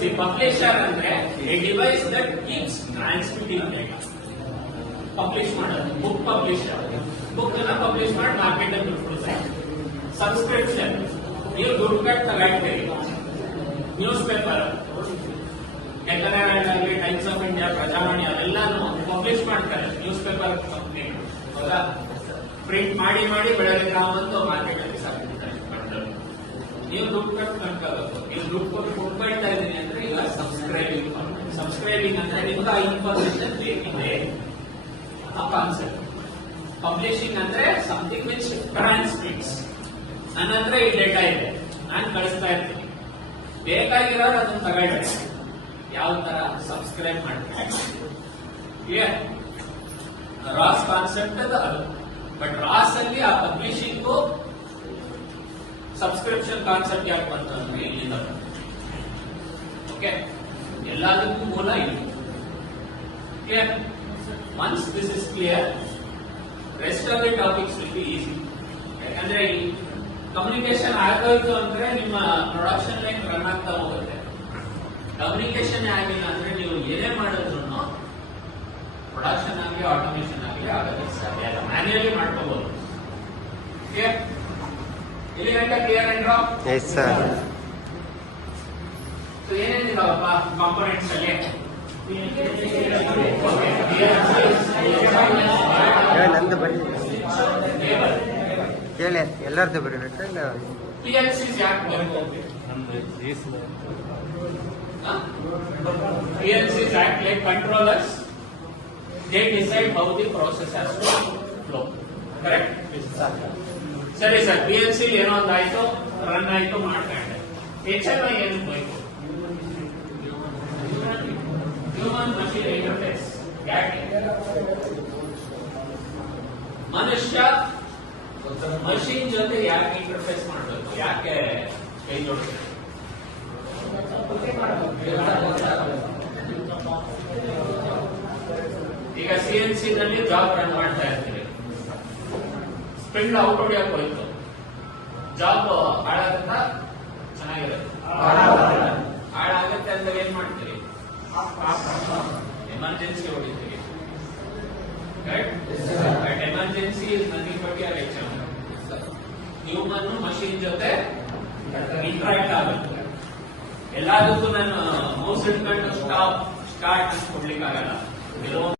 See, publisher ಅಂದ್ರೆ a device that keeps transmitting data. Publish ಮಾಡೋದು book publisher book ಅನ್ನ publish ಮಾಡಿ market ಅಲ್ಲಿ ಬಿಡ್ತಾರೆ. ಸಬ್ಸ್ಕ್ರಿಪ್ಷನ್ ನೀವು ದುಡ್ಡು ಕಟ್ಟಿ ತಗೊಳ್ತೀರಿ. ನ್ಯೂಸ್ ಪೇಪರ್ ಆಗಲಿ ಟೈಮ್ಸ್ ಆಫ್ ಇಂಡಿಯಾ ಪ್ರಜಾವಾಣಿ ಅವೆಲ್ಲಾನು ಪಬ್ಲಿಷ್ ಮಾಡ್ತಾರೆ ನ್ಯೂಸ್ ಪೇಪರ್ ಕಂಪ್ನಿ. ಹೌದಾ? ಪ್ರಿಂಟ್ ಮಾಡಿ ಮಾಡಿ ಬೆಳಗ್ಗೆ ಬಂದು ಮಾರ್ಕೆಟ್ ಅಲ್ಲಿ ಸಾಕಿರ್ತಾರೆ. ನೀವು ದುಡ್ಡು ಕಟ್ಟು ಕಟ್ಕೋಬೇಕು. ನೀವು ದುಡ್ಡು ಕೊಟ್ಟು ಕೊಡ್ಕೊಳ್ತಾ ಇದ್ದೀನಿ ಅಂದ್ರೆ ಈಗ ಸಬ್ಸ್ಕ್ರೈಬಿಂಗ್ ಅಂದ್ರೆ ನಿಮ್ಗೆ ಆ ಇನ್ಫಾರ್ಮೇಶನ್ ಬೇಕಿದೆ. ಆ ಕಾನ್ಸೆಪ್ಟ್. ಪಬ್ಲಿಷಿಂಗ್ ಅಂದ್ರೆ ಸಮಥಿಂಗ್ ವಿಚ್ ಟ್ರಾನ್ಸ್ಮಿಟ್ಸ್. ನನ್ನ ಹತ್ರ ಈ ಡೇಟಾ ಇದೆ, ನಾನು ಕಳಿಸ್ತಾ ಇರ್ತೀನಿ, ಬೇಕಾಗಿರೋರು ಅದನ್ನ ತಗೊಳ್ಳಿ. ಯಾವ ತರ ಸಬ್ಸ್ಕ್ರೈಬ್ ಮಾಡ್ತೀನಿ. ಕ್ಲಿಯರ್? ರಾಸ್ ಕಾನ್ಸೆಪ್ಟ್ ಅದು. ಬಟ್ ರಾಸ್ ಅಲ್ಲಿ ಆ ಪಬ್ಲಿಷಿಂಗು ಸಬ್ಸ್ಕ್ರಿಪ್ಷನ್ ಕಾನ್ಸೆಪ್ಟ್ ಯಾಕೆ ಬಂತು ಅಂದ್ರೆ ಇಲ್ಲಿಂದ. ಓಕೆ, ಎಲ್ಲದಕ್ಕೂ ಮೂಲ ಇದು. Clear? Once this is clear, rest of the topics will be easy. ಯಾಕಂದ್ರೆ ಈ ಕಮ್ಯುನಿಕೇಶನ್ ಆಗೋಯ್ತು ಅಂದ್ರೆ ನಿಮ್ಮ ಪ್ರೊಡಕ್ಷನ್ ಲೈನ್ ರನ್ ಆಗ್ತಾ ಹೋಗುತ್ತೆ. ಕಮ್ಯುನಿಕೇಶನ್ ಆಗಿಲ್ಲ ಅಂದ್ರೆ ನೀವು ಏನೇ ಮಾಡಿದ್ರು ಪ್ರೊಡಕ್ಷನ್ ಆಗಲಿ ಆಟೋಮೇಶನ್ ಆಗಲಿ ಆಗೋದಕ್ಕೆ ಸಾಧ್ಯ ಇಲ್ಲ. ಮ್ಯಾನ್ಯಲಿ ಮಾಡ್ಕೋಬಹುದು. ಕ್ಲಿಯರ್? ಇಲ್ಲಿ ಗಂಟ ಕ್ಲಿಯರ್ ಏನ್ರಾ? Yes sir. ಸೊ ಏನೇನಿದಾವಪ್ಪ ಕಾಂಪೊನೆಂಟ್ಸ್ ಅಲ್ಲಿ? ನಂದು ಬರೀ ಕೇಳಿ ಎಲ್ಲರದ್ದು ಬರೀಬೇಕಾ ಇಲ್ಲ? PLCs ಯಾಕೆ ಬೇಕು? PLCs act like controllers. They decide how the process has to flow. Correct? ಸರಿ ಸರ್, PLC ಏನೋ ಒಂದಾಯ್ತು, ರನ್ ಆಯ್ತು, ಮಾಡ್ಕೊಂಡೆ. HMI ಏನು ಬೇಕು? Human machine interface. ಯಾಕೆ? ಮನುಷ್ಯ ಮಷೀನ್ ಜೊತೆ ಯಾಕೆ ಇಂಟರ್ಫೇಸ್ ಮಾಡಬೇಕು? ಯಾಕೆ ಕೈ ಜೋಡಿಸ್ಬೇಕು? ಈಗ CNC ನಲ್ಲಿ ಜಾಬ್ ರನ್ ಮಾಡ್ತಾ ಇರ್ತೀವಿ, ಸ್ಪಿಂಡ್ ಔಟ್ ಹೊಡಿಯಕ್ಕೆ ಹೋಯ್ತು, ಜಾಬ್ ಹಾಳಾಗುತ್ತಾ? ಚೆನ್ನಾಗಿರುತ್ತೆ. ಹಾಳಾಗತ್ತೆ ಅಂದ್ರೆ ಏನ್ ಮಾಡ್ತೀವಿ? ಎಮರ್ಜೆನ್ಸಿ ಹೊಡಿತೀವಿ. But emergency is nothing but your HMI. Human machine ಜೊತೆ ಇಂಟ್ರಾಕ್ಟ್ ಆಗುತ್ತೆ. ಎಲ್ಲದಕ್ಕೂ ನಾನು ಮೌಸ್ ಹಿಡ್ಕೊಂಡು ಸ್ಟಾರ್ಟ್ ಕೊಡ್ಲಿಕ್ಕೆ ಆಗಲ್ಲ.